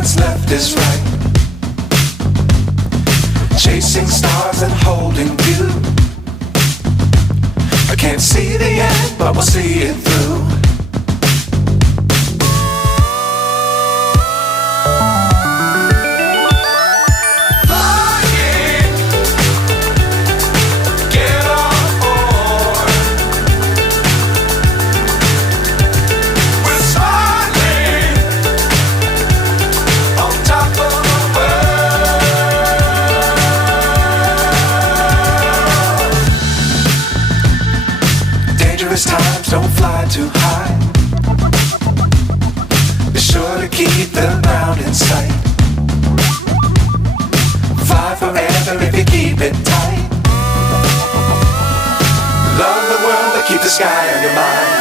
what's left is right. Chasing stars and holding you. I can't see the end, but we'll see it through. Times don't fly too high. Be sure to keep the ground in sight. Fly forever if you keep it tight. Love the world but keep the sky on your mind.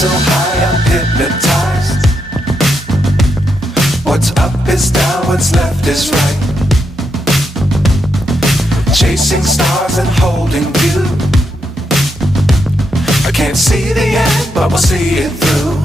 So high I'm hypnotized. What's up is down, what's left is right. Chasing stars and holding you. I can't see the end, but we'll see it through.